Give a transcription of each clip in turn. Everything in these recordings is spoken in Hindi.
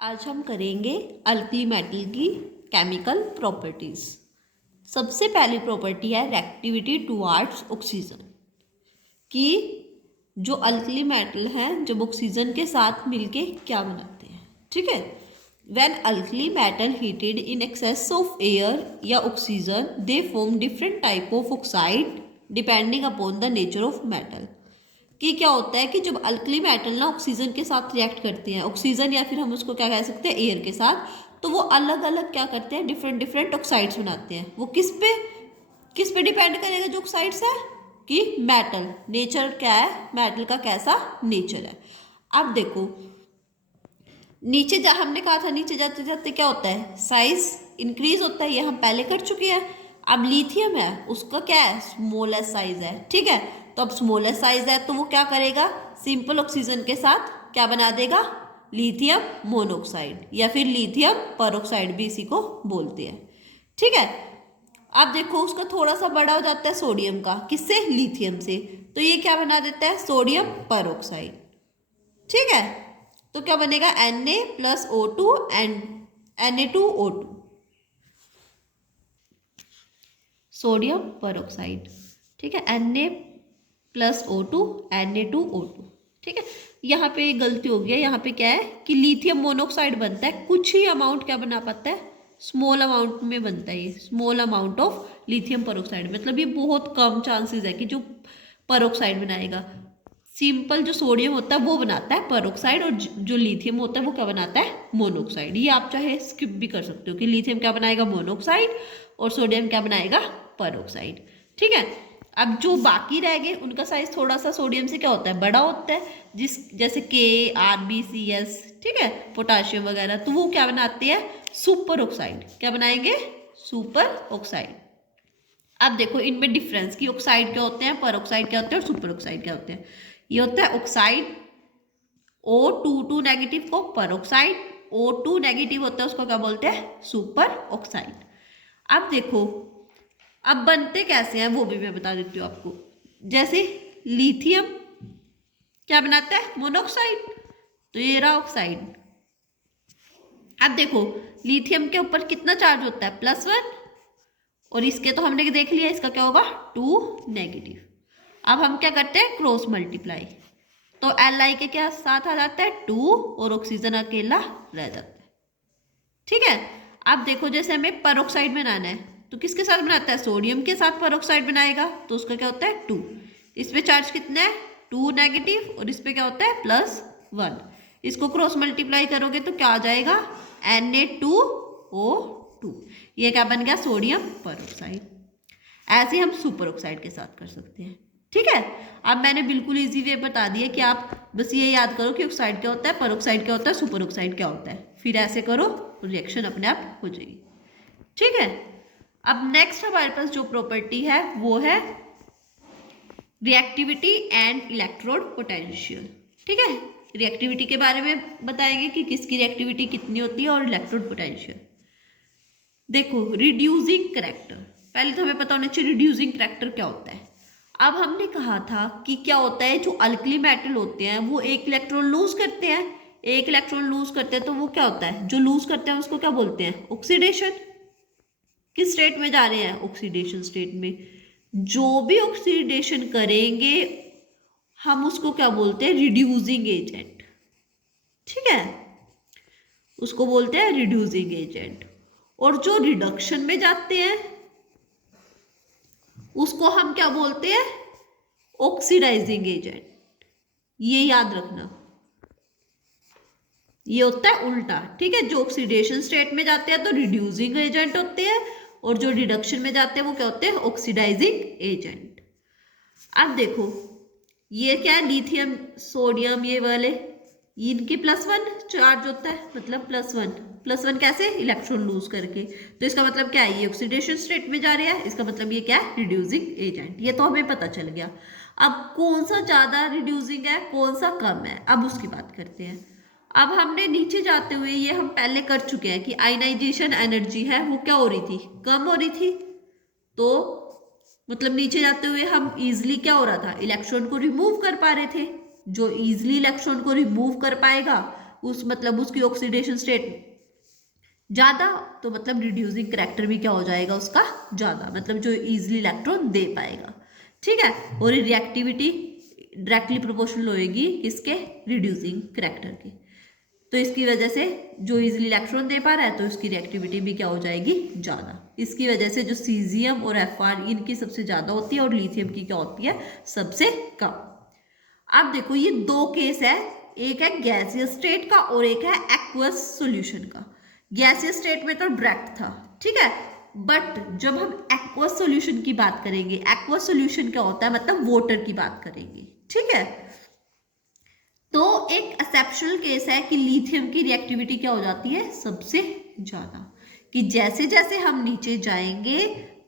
आज हम करेंगे अल्कली मेटल की केमिकल प्रॉपर्टीज। सबसे पहली प्रॉपर्टी है रिएक्टिविटी टुवार्ड्स ऑक्सीजन, कि जो अल्कली मेटल हैं जब ऑक्सीजन के साथ मिलके क्या बनाते हैं। ठीक है, when alkali metal heated in excess of air या oxygen they form different type of oxide depending upon the nature of metal. कि क्या होता है कि जब अल्कली मेटल ना ऑक्सीजन के साथ रिएक्ट करते हैं, ऑक्सीजन या फिर हम उसको क्या कह सकते हैं एयर के साथ, तो वो अलग अलग क्या करते हैं, डिफरेंट डिफरेंट ऑक्साइड्स बनाते हैं। वो किस पे डिपेंड करेगा जो ऑक्साइड्स है, कि मेटल नेचर क्या है, मेटल का कैसा नेचर है। अब देखो नीचे जा हमने कहा था नीचे जाते जाते क्या होता है, साइज इंक्रीज होता है, ये हम पहले कर चुके हैं। अब लिथियम है, उसका क्या है, स्मॉलेस्ट साइज है। ठीक है, तो अब स्मॉलेस्ट साइज है तो वो क्या करेगा, सिंपल ऑक्सीजन के साथ क्या बना देगा, लिथियम मोनोऑक्साइड या फिर लिथियम परऑक्साइड भी इसी को बोलते हैं। ठीक है, अब देखो उसका थोड़ा सा बड़ा हो जाता है सोडियम का, किससे, लिथियम से, तो ये क्या बना देता है, सोडियम परऑक्साइड। ठीक है, तो क्या बनेगा, Na+O2 and Na2O2, sodium peroxide. ठीक है, Na+O2 Na2O2। ठीक है, यहाँ पे गलती हो गई है, यहाँ पे क्या है कि लिथियम मोनोऑक्साइड बनता है, कुछ ही अमाउंट क्या बना पाता है, स्मॉल अमाउंट में बनता है, ये small amount of lithium peroxide, मतलब ये बहुत कम चांसेस है कि जो परऑक्साइड बनाएगा। सिंपल जो सोडियम होता है वो बनाता है परऑक्साइड, और जो लिथियम होता है वो क्या बनाता है, मोनोऑक्साइड। ये आप चाहे स्किप भी कर सकते हो कि लिथियम क्या बनाएगा, मोनोऑक्साइड, और सोडियम क्या बनाएगा, परऑक्साइड। ठीक है, अब जो बाकी रह गए उनका साइज थोड़ा सा सोडियम से क्या होता है, बड़ा होता है, जैसे KRBCS, ठीक है, पोटाशियम वगैरह, तो वो क्या बनाते हैं, सुपर ऑक्साइड। क्या बनाएंगे, सुपर ऑक्साइड। अब देखो इनमें डिफरेंस कि ऑक्साइड क्या होते हैं, परऑक्साइड क्या होते हैं, और सुपर ऑक्साइड क्या होते हैं। ये होता है ऑक्साइड, O22 नेगेटिव को परऑक्साइड, O2 नेगेटिव होता है उसको क्या बोलते हैं, सुपर ऑक्साइड। अब देखो अब बनते कैसे हैं वो भी मैं बता देती हूँ आपको। जैसे लिथियम क्या बनाता है, मोनोऑक्साइड, तो ये रहा ऑक्साइड। अब देखो लिथियम के ऊपर कितना चार्ज होता है, +1, और इसके तो हमने देख लिया, इसका क्या होगा, 2 नेगेटिव। अब हम क्या करते हैं, क्रॉस मल्टीप्लाई, तो Li के क्या साथ आ जाता है 2, और ऑक्सीजन अकेला रह जाता है। ठीक है, अब देखो जैसे हमें परऑक्साइड बनाना है तो किसके साथ बनाता है, सोडियम के साथ परऑक्साइड बनाएगा, तो उसका क्या होता है 2। इस पे चार्ज कितना है, 2 नेगेटिव, और इस पे क्या होता है +1। इसको क्रॉस मल्टीप्लाई करोगे तो क्या आ जाएगा, Na2O2। ये क्या बन गया, सोडियम परऑक्साइड। ऐसे हम सुपर ऑक्साइड के साथ कर सकते हैं। ठीक है, अब मैंने बिल्कुल इजी वे बता दिया कि आप बस ये याद करो कि ऑक्साइड क्या होता है, परऑक्साइड क्या होता है, सुपर ऑक्साइड क्या होता है, फिर ऐसे करो रिएक्शन अपने आप हो जाएगी। ठीक है, अब नेक्स्ट हमारे पास जो प्रॉपर्टी है वो है रिएक्टिविटी एंड इलेक्ट्रोड पोटेंशियल। ठीक है, रिएक्टिविटी के बारे में बताएंगे कि किसकी रिएक्टिविटी कितनी होती है, और इलेक्ट्रोड पोटेंशियल। देखो रिड्यूसिंग करैक्टर, पहले तो हमें पता होना चाहिए रिड्यूसिंग करैक्टर क्या होता है। अब हमने कहा था कि क्या होता है, जो अल्कली मेटल होते हैं वो एक इलेक्ट्रॉन लूज करते हैं, एक इलेक्ट्रॉन लूज करते हैं, तो वो क्या होता है, जो लूज करते हैं उसको क्या बोलते हैं, ऑक्सीडेशन। किस स्टेट में जा रहे हैं, ऑक्सीडेशन स्टेट में। जो भी ऑक्सीडेशन करेंगे हम उसको क्या बोलते हैं, रिड्यूसिंग एजेंट। ठीक है, उसको बोलते हैं रिड्यूसिंग एजेंट। और जो रिडक्शन में जाते हैं उसको हम क्या बोलते हैं, ऑक्सीडाइजिंग एजेंट। ये याद रखना, ये होता है उल्टा। ठीक है, जो ऑक्सीडेशन स्टेट में जाते हैं तो रिड्यूसिंग एजेंट होते हैं, और जो रिडक्शन में जाते हैं वो क्या होते हैं, ऑक्सीडाइजिंग एजेंट। अब देखो ये क्या है, लिथियम सोडियम ये वाले, इनके +1 चार्ज होता है, मतलब +1 कैसे, इलेक्ट्रॉन लूज करके, तो इसका मतलब क्या है, ये ऑक्सीडेशन स्टेट में जा रहा है, इसका मतलब ये क्या है, रिड्यूसिंग एजेंट। ये तो हमें पता चल गया। अब कौन सा ज्यादा रिड्यूसिंग है, कौन सा कम है, अब उसकी बात करते हैं। अब हमने नीचे जाते हुए ये हम पहले कर चुके हैं कि आयनाइजेशन एनर्जी है वो क्या हो रही थी, कम हो रही थी, तो मतलब नीचे जाते हुए हम इजिली क्या हो रहा था, इलेक्ट्रॉन को रिमूव कर पा रहे थे। जो इजिली इलेक्ट्रॉन को रिमूव कर पाएगा उस मतलब उसकी ऑक्सीडेशन स्टेट ज़्यादा, तो मतलब रिड्यूसिंग करैक्टर भी क्या हो जाएगा उसका ज़्यादा, मतलब जो इजीली इलेक्ट्रॉन दे पाएगा। ठीक है, और रिएक्टिविटी डायरेक्टली प्रोपोर्शनल होएगी किसके, रिड्यूसिंग करैक्टर की। तो इसकी वजह से जो इजीली इलेक्ट्रॉन दे पा रहा है तो इसकी रिएक्टिविटी भी क्या हो जाएगी, ज़्यादा। इसकी वजह से जो सीजियम और एफआर इनकी सबसे ज़्यादा होती है और लिथियम की क्या होती है, सबसे कम। अब देखो ये दो केस है, एक है गैसियस स्टेट का और एक है एक्वस सॉल्यूशन का। गैसियस स्टेट में तो डायरेक्ट था, ठीक है, बट जब हम एक्वस सॉल्यूशन की बात करेंगे, एक्वस सॉल्यूशन क्या होता है, मतलब वाटर की बात करेंगे, ठीक है, तो एक एक्सेप्शनल केस है कि लिथियम की रिएक्टिविटी क्या हो जाती है, सबसे ज्यादा। कि जैसे जैसे हम नीचे जाएंगे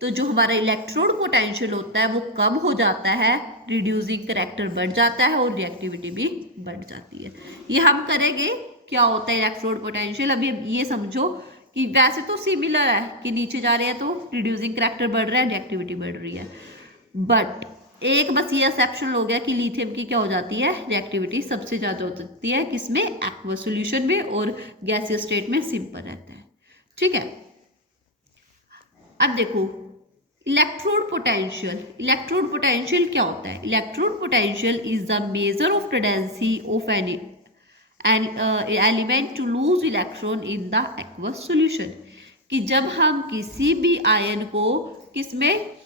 तो जो हमारा इलेक्ट्रोड पोटेंशियल होता है वो कम हो जाता है, रिड्यूसिंग करैक्टर बढ़ जाता है और रिएक्टिविटी भी बढ़ जाती है। ये हम करेंगे क्या होता है इलेक्ट्रोड पोटेंशियल। अभी ये समझो कि वैसे तो सिमिलर है कि नीचे जा रहे हैं तो रिड्यूसिंग करैक्टर बढ़ रहा है, रिएक्टिविटी बढ़ रही है, बट एक बस ये एक्सेप्शन हो गया कि लिथियम की क्या हो जाती है, रिएक्टिविटी सबसे ज्यादा हो सकती है किसमें, एक्वस सॉल्यूशन में, और गैसियस स्टेट में सिंपल रहता है। ठीक है, अब देखो इलेक्ट्रोड पोटेंशियल। इलेक्ट्रोड पोटेंशियल क्या होता है, electrode potential is the measure of tendency of an element to lose electron in the aqueous solution. कि जब हम किसी भी आयन को किसमें,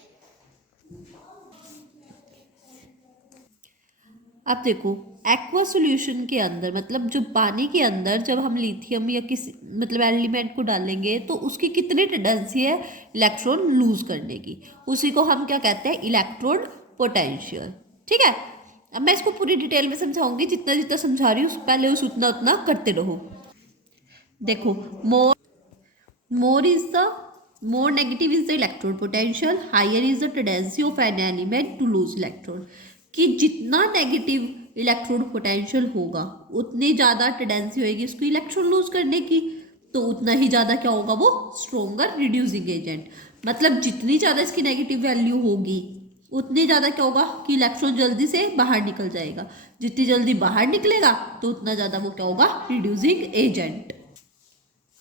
अब देखो एक्वा सॉल्यूशन के अंदर मतलब जो पानी के अंदर जब हम लिथियम या किसी मतलब एलिमेंट को डालेंगे तो उसकी कितनी टेंडेंसी है इलेक्ट्रॉन लूज करने की, उसी को हम क्या कहते हैं, इलेक्ट्रोड पोटेंशियल। ठीक है, अब मैं इसको पूरी डिटेल में समझाऊंगी, जितना जितना समझा रही हूँ पहले उस उतना उतना करते रहो। देखो more is the more negative is the electrode potential, higher is the tendency of an element to lose electron। कि जितना नेगेटिव इलेक्ट्रोड पोटेंशियल होगा उतनी ज़्यादा टेंडेंसी होगी उसको इलेक्ट्रॉन लूज करने की, तो उतना ही ज़्यादा क्या होगा, वो स्ट्रोंगर रिड्यूसिंग एजेंट। मतलब जितनी ज़्यादा इसकी नेगेटिव वैल्यू होगी उतनी ज़्यादा क्या होगा कि इलेक्ट्रॉन जल्दी से बाहर निकल जाएगा, जितनी जल्दी बाहर निकलेगा तो उतना ज़्यादा वो क्या होगा, रिड्यूसिंग एजेंट।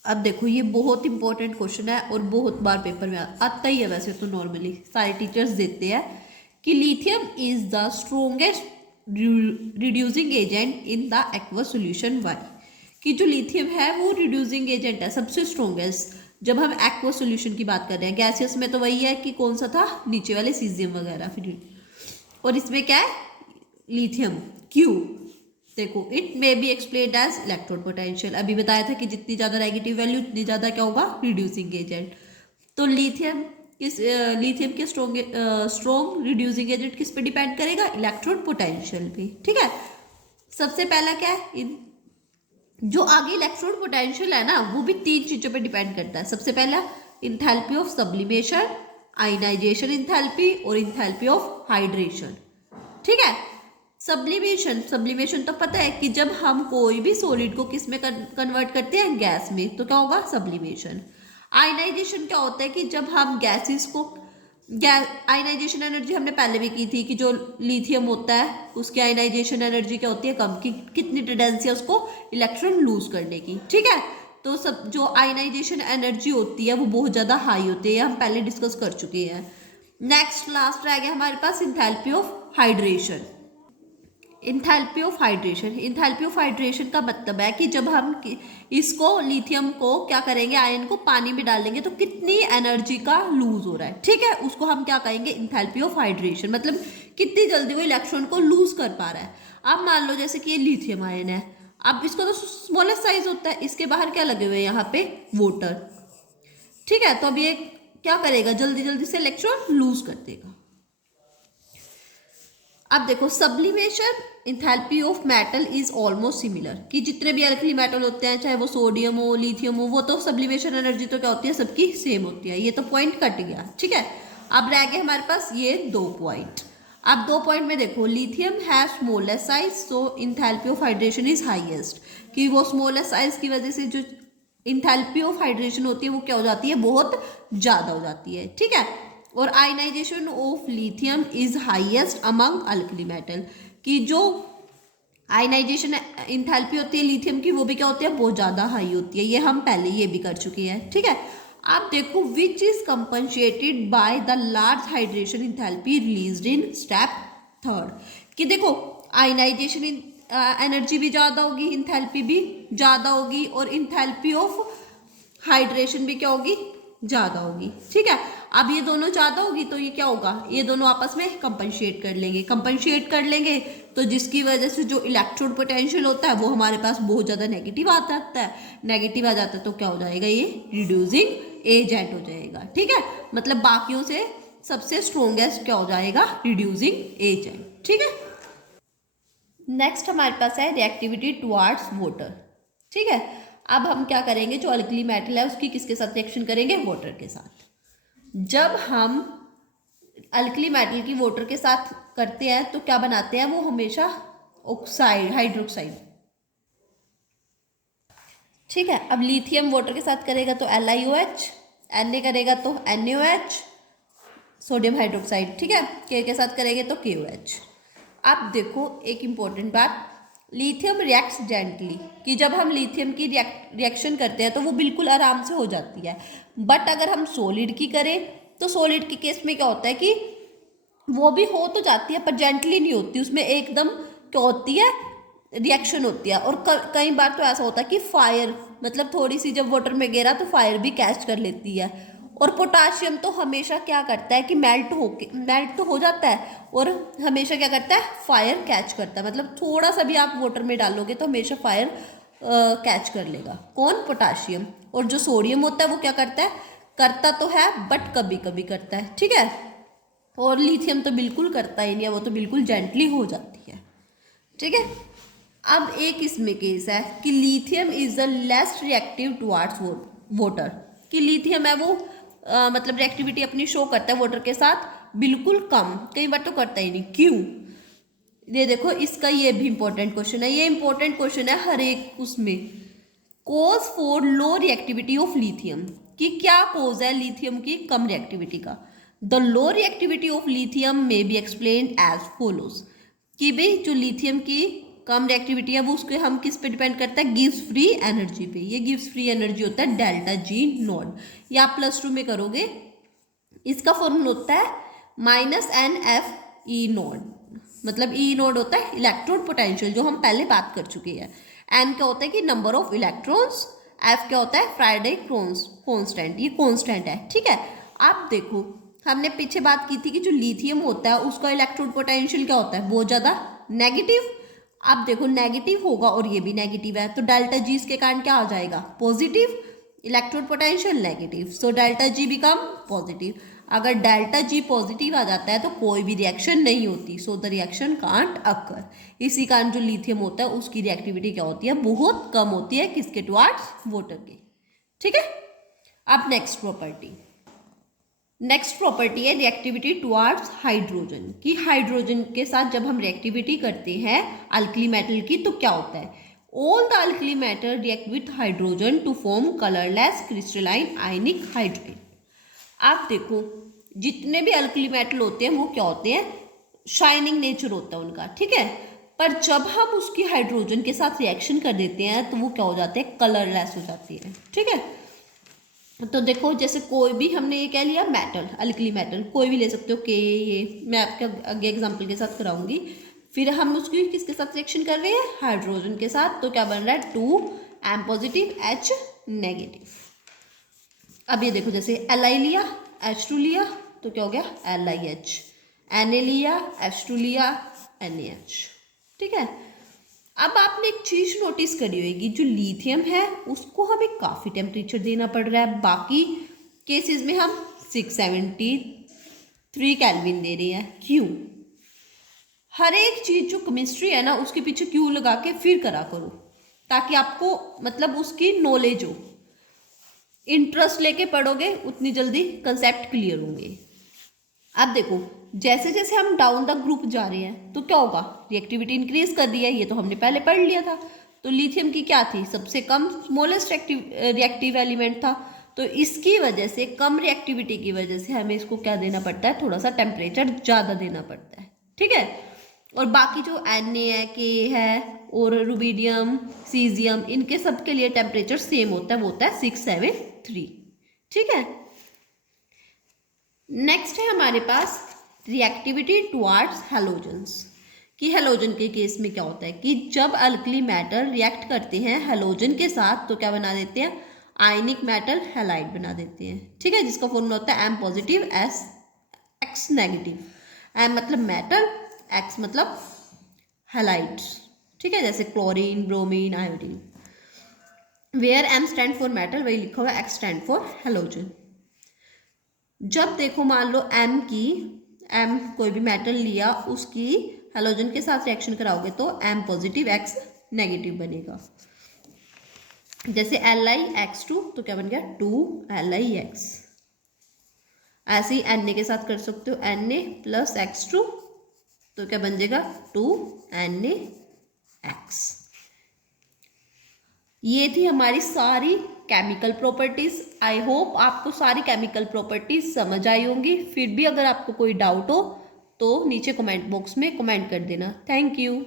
अब देखो ये बहुत इंपॉर्टेंट क्वेश्चन है और बहुत बार पेपर में आता ही है, वैसे तो नॉर्मली सारे टीचर्स देते हैं कि lithium is the strongest reducing agent in the aqueous solution. Why, कि जो लिथियम है वो रिड्यूसिंग एजेंट है सबसे स्ट्रोंगेस्ट जब हम एक्वस सॉल्यूशन की बात कर रहे हैं। गैसियस में तो वही है कि कौन सा था, नीचे वाले सीजियम वगैरह, फिर और इसमें क्या है, लिथियम। क्यों, देखो it may be explained as electrode potential. अभी बताया था कि जितनी ज़्यादा नेगेटिव वैल्यू उतनी ज़्यादा क्या होगा, रिड्यूसिंग एजेंट। तो लिथियम के स्ट्रॉन्ग रिड्यूसिंग एजेंट किस पे डिपेंड करेगा, इलेक्ट्रोड पोटेंशियल पे। ठीक है, सबसे पहला क्या है, जो आगे इलेक्ट्रोड पोटेंशियल है ना वो भी तीन चीज़ों पे डिपेंड करता है। सबसे पहला enthalpy of sublimation, ionization enthalpy और इंथैल्पी ऑफ हाइड्रेशन। ठीक है, सब्लिमेशन तो पता है कि जब हम कोई भी सॉलिड को किस में कन्वर्ट करते हैं, गैस में, तो क्या होगा, सब्लिमेशन। आयनाइजेशन क्या होता है कि जब हम गैसेस को आयनाइजेशन एनर्जी हमने पहले भी की थी कि जो लिथियम होता है उसकी आयनाइजेशन एनर्जी क्या होती है, कम की, कितनी टेंडेंसी है उसको इलेक्ट्रॉन लूज करने की। ठीक है, तो सब जो आयनाइजेशन एनर्जी होती है वो बहुत ज़्यादा हाई होती है, हम पहले डिस्कस कर चुके हैं। नेक्स्ट लास्ट रह गया हमारे पास enthalpy of hydration. Enthalpy of hydration, enthalpy of hydration का मतलब है कि जब हम इसको लिथियम को क्या करेंगे, आयन को पानी में डालेंगे तो कितनी एनर्जी का लूज हो रहा है। ठीक है, उसको हम क्या कहेंगे, इंथैल्पी ऑफ हाइड्रेशन, मतलब कितनी जल्दी वो इलेक्ट्रॉन को लूज कर पा रहा है। अब मान लो जैसे कि ये लिथियम आयन है, अब इसका तो स्मॉलेस्ट साइज होता है, इसके बाहर क्या लगे हुए हैं, यहाँ पे वाटर। ठीक है, तो अब ये क्या करेगा, जल्दी जल्दी से इलेक्ट्रॉन लूज कर देगा। अब देखो sublimation enthalpy of metal is almost similar, कि जितने भी अल्कली मेटल होते हैं चाहे वो सोडियम हो लिथियम हो, वो तो सब्लिमेशन एनर्जी तो क्या होती है, सबकी सेम होती है। ये तो पॉइंट कट गया। ठीक है, अब रह गए हमारे पास ये दो पॉइंट। अब दो पॉइंट में देखो, लिथियम है smallest size, so enthalpy of hydration is highest, कि वो स्मॉलेस्ट साइज की वजह से जो इंथैल्पी ऑफ हाइड्रेशन होती है वो क्या हो जाती है, बहुत ज़्यादा हो जाती है। ठीक है, और ionization of lithium is highest among alkali metal, कि जो आयनाइजेशन इंथैल्पी होती है लिथियम की, वो भी क्या होती है, बहुत ज़्यादा हाई होती है। ये हम पहले ये भी कर चुके हैं, ठीक है। आप देखो which is compensated by the large hydration enthalpy released in step third. कि देखो आयनाइजेशन एनर्जी भी ज़्यादा होगी, इंथैल्पी भी ज़्यादा होगी, और इंथैल्पी ऑफ हाइड्रेशन भी क्या होगी, ज़्यादा होगी, ठीक है। अब ये दोनों ज़्यादा होगी तो ये क्या होगा, ये दोनों आपस में कंपनसेट कर लेंगे। कंपनसेट कर लेंगे तो जिसकी वजह से जो इलेक्ट्रोड पोटेंशियल होता है वो हमारे पास बहुत ज़्यादा नेगेटिव आ जाता है। नेगेटिव आ जाता है तो क्या हो जाएगा, ये रिड्यूसिंग एजेंट हो जाएगा, ठीक है। मतलब बाकियों से सबसे स्ट्रोंगेस्ट क्या हो जाएगा, रिड्यूसिंग एजेंट, ठीक है। नेक्स्ट हमारे पास है रिएक्टिविटी टुवार्ड्स वाटर, ठीक है। अब हम क्या करेंगे, जो अल्कली मेटल है उसकी किसके साथ रिएक्शन करेंगे, वाटर के साथ। जब हम अल्कली मेटल की वाटर के साथ करते हैं तो क्या बनाते हैं, वो हमेशा ऑक्साइड, हाइड्रोक्साइड, ठीक है। अब लिथियम वाटर के साथ करेगा तो LiOH, Na करेगा तो NaOH, सोडियम हाइड्रोक्साइड, ठीक है। के साथ करेंगे तो KOH। अब देखो एक इम्पॉर्टेंट बात, लिथियम रिएक्ट्स जेंटली, कि जब हम लिथियम की रिएक्शन करते हैं तो वो बिल्कुल आराम से हो जाती है। बट अगर हम सॉलिड की करें तो सॉलिड के केस में क्या होता है कि वो भी हो तो जाती है पर जेंटली नहीं होती, उसमें एकदम क्या होती है, रिएक्शन होती है। और कई बार तो ऐसा होता है कि फायर, मतलब थोड़ी सी जब वाटर में गिरा तो फायर भी कैच कर लेती है। और पोटाशियम तो हमेशा क्या करता है कि मेल्ट तो हो जाता है और हमेशा क्या करता है, फायर कैच करता है। मतलब थोड़ा सा भी आप वाटर में डालोगे तो हमेशा फायर कैच कर लेगा, कौन, पोटाशियम। और जो सोडियम होता है वो क्या करता है, करता तो है बट कभी कभी करता है, ठीक है। और लिथियम तो बिल्कुल करता ही नहीं है, वो तो बिल्कुल जेंटली हो जाती है, ठीक है। अब एक इसमें केस है कि lithium is the less reactive towards water, कि लिथियम है वो मतलब रिएक्टिविटी अपनी शो करता है वाटर के साथ बिल्कुल कम, कई बार तो करता ही नहीं, क्यों। ये देखो इसका ये भी इंपॉर्टेंट क्वेश्चन है, ये इंपॉर्टेंट क्वेश्चन है हर एक उसमें। Cause for low reactivity of lithium, कि क्या कोज है लिथियम की कम रिएक्टिविटी का। The low reactivity of lithium में बी एक्सप्लेन्ड एज फॉलोज, कि भाई जो लिथियम की कम रिएक्टिविटी है वो उसके हम किस पे डिपेंड करता है, गिव्स फ्री एनर्जी पे। ये गिव्स फ्री एनर्जी होता है डेल्टा जी नॉट, ये आप +2 में करोगे। इसका फॉर्मूला होता है -NF(E0), मतलब E0 होता है इलेक्ट्रोड पोटेंशियल, जो हम पहले बात कर चुके हैं। N क्या होता है कि नंबर ऑफ इलेक्ट्रॉन्स, F क्या होता है फ्राइडे कांस्टेंट, ये कांस्टेंट है, ठीक है। आप देखो हमने पीछे बात की थी कि जो लिथियम होता है उसका इलेक्ट्रोड पोटेंशियल क्या होता है, बहुत ज़्यादा नेगेटिव। अब देखो नेगेटिव होगा और ये भी नेगेटिव है तो डेल्टा जी इसके कारण क्या आ जाएगा, positive. Electrode potential negative, so delta G become positive. अगर डेल्टा जी पॉजिटिव आ जाता है तो कोई भी रिएक्शन नहीं होती, सो द रिएक्शन कांट अकर। इसी कारण जो लिथियम होता है उसकी रिएक्टिविटी क्या होती है, बहुत कम होती है, किसके टुवार्ड्स, वाटर के, ठीक है। अब नेक्स्ट प्रॉपर्टी है रिएक्टिविटी टुवार्ड्स हाइड्रोजन, कि हाइड्रोजन के साथ जब हम रिएक्टिविटी करते हैं अल्कली मेटल की तो क्या होता है, all the alkali metal react with hydrogen to form colourless crystalline ionic hydrogen. आप देखो जितने भी अल्कली मेटल होते हैं वो क्या होते हैं, शाइनिंग नेचर होता है उनका, ठीक है। पर जब हम उसकी हाइड्रोजन के साथ रिएक्शन कर देते हैं तो वो क्या हो जाते हैं, कलरलेस हो जाती है, ठीक है। तो देखो जैसे कोई भी हमने ये कह लिया मेटल, अल्कली मेटल कोई भी ले सकते हो, के ये मैं आपके आगे एग्जांपल के साथ कराऊंगी। फिर हम उसकी किसके साथ रिएक्शन कर रहे हैं, हाइड्रोजन के साथ, तो क्या बन रहा है 2M पॉजिटिव H नेगेटिव। अब ये देखो जैसे Li लिया H2 लिया तो क्या हो गया LiH, Na लिया H2 लिया NaH, ठीक है। अब आपने एक चीज नोटिस करी होगी, जो लिथियम है उसको हमें काफी टेम्परेचर देना पड़ रहा है, बाकी केसेस में हम 673 केल्विन दे रहे हैं, क्यों। हर एक चीज जो केमिस्ट्री है ना उसके पीछे क्यों लगा के फिर करा करो, ताकि आपको मतलब उसकी नॉलेज हो। इंटरेस्ट लेके पढ़ोगे उतनी जल्दी कंसेप्ट क्लियर होंगे। अब देखो जैसे जैसे हम डाउन द ग्रुप जा रहे हैं तो क्या होगा, रिएक्टिविटी इंक्रीज कर रही है, ये तो हमने पहले पढ़ लिया था। तो लिथियम की क्या थी, सबसे कम स्मॉलेस्ट रिएक्टिव एलिमेंट था, तो इसकी वजह से कम रिएक्टिविटी की वजह से हमें इसको क्या देना पड़ता है, थोड़ा सा टेम्परेचर ज़्यादा देना पड़ता है, ठीक है। और बाकी जो Na है, Ka है और रुबीडियम, सीजियम, इनके सब के लिए टेम्परेचर सेम होता है, वो होता है 673। ठीक है। नेक्स्ट है हमारे पास रिएक्टिविटी टुवार्ड्स हैलोजेंस, कि हैलोजन के केस में क्या होता है कि जब अल्कली मेटल रिएक्ट करते हैं हैलोजन के साथ तो क्या बना देते हैं, आयनिक मेटल हैलाइड बना देते हैं। ठीक है, जिसका फॉर्मूला होता है M positive X negative. M मतलब मेटल, X मतलब हैलाइड्स। ठीक है, जैसे chlorine, bromine, iodine. Where M stand for metal, वही लिखा हुआ है X स्टैंड फॉर हैलोजन। जब देखो मान लो M कोई भी मेटल लिया, उसकी हैलोजन के साथ रिएक्शन कराओगे तो M पॉजिटिव X नेगेटिव बनेगा। जैसे Li(X2) तो क्या बन गया 2Lix। ऐसे ही Na के साथ कर सकते हो, Na प्लस X2 तो क्या बन जाएगा 2NaX। ये थी हमारी सारी केमिकल प्रॉपर्टीज। आई होप आपको सारी केमिकल प्रॉपर्टीज समझ आई होंगी। फिर भी अगर आपको कोई डाउट हो तो नीचे कमेंट बॉक्स में कमेंट कर देना। Thank you.